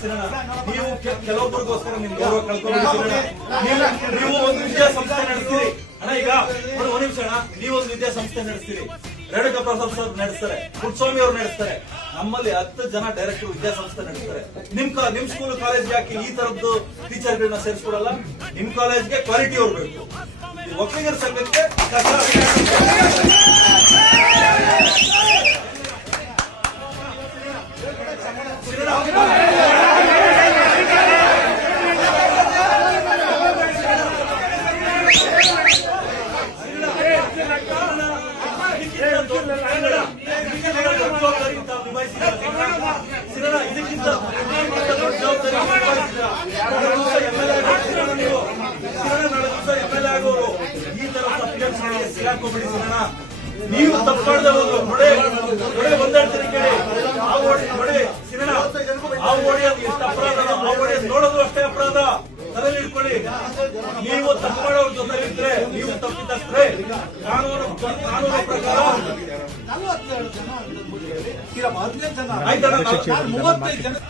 ಸಿರಣ, ನೀವು ಕೆಲವೊಬ್ಬರಿಗೋಸ್ಕರ ನಿಮ್ ಗೌರವ ಕಳ್ಕೊಂಡು ನೀವು ಒಂದು ವಿದ್ಯಾಸಂಸ್ಥೆ ನಡೆಸ್ತೀರಿ ಅಣ್ಣ. ಈಗ ಒಂದು ನಿಮಿಷ ಅಣ್ಣ, ನೀವೊಂದು ವಿದ್ಯಾಸಂಸ್ಥೆ ನಡೆಸ್ತೀರಿ, ರೇಣುಕಾ ಪ್ರಸಾದ್ ಸರ್ ನಡೆಸ್ತಾರೆ, ಪುಟ್ಟಸ್ವಾಮಿ ಅವರು ನಡೆಸ್ತಾರೆ. ನಮ್ಮಲ್ಲಿ 10 ಜನ ಡೈರೆಕ್ಟರ್ ವಿದ್ಯಾಸಂಸ್ಥೆ ನಡೆಸ್ತಾರೆ. ನಿಮ್ ಸ್ಕೂಲ್ ಕಾಲೇಜ್ ಯಾಕೆ ಈ ತರದ್ದು ಟೀಚರ್ಗಳನ್ನ ಸೇರಿಸ್ಕೊಡಲ್ಲ? ನಿಮ್ ಕಾಲೇಜ್ಗೆ ಕ್ವಾಲಿಟಿ ಅವ್ರು ಬೇಕು. ಒಕ್ಕಲಿಗರ ಸಂಘಕ್ಕೆ ಇದಕ್ಕಿಂತ ಆಗೋರು ಈ ತರ ಸಿಗಾಕೋಬಿಡಿ ಸಿರಣ. ನೀವು ತಪ್ಪಾಡ್ದೆ ಹೋದ್ರು ನೋಡೆ ಒಂದಾಡ್ತೀರಿ ಕೇಳಿ. ನೋಡಿ ಸಿರಣ, ಆ ಓಡಿಯೋದು ಎಷ್ಟು ಅಪರಾಧ, ಆ ಓಡಿಯೋದು ನೋಡೋದು ಅಷ್ಟೇ ಅಪರಾಧ. ತಲೆಯಲ್ಲಿ ಇಟ್ಕೊಳ್ಳಿ. ನೀವು ತಪ್ಪು ಮಾಡೋರ ಜೊತೆ ಇದ್ರೆ ನೀವು ತಪ್ಪಿತಸ್ಥರೇ. ಕಾನೂನು ಪ್ರಕಾರ ಆಯ್ತಣ್ಣ.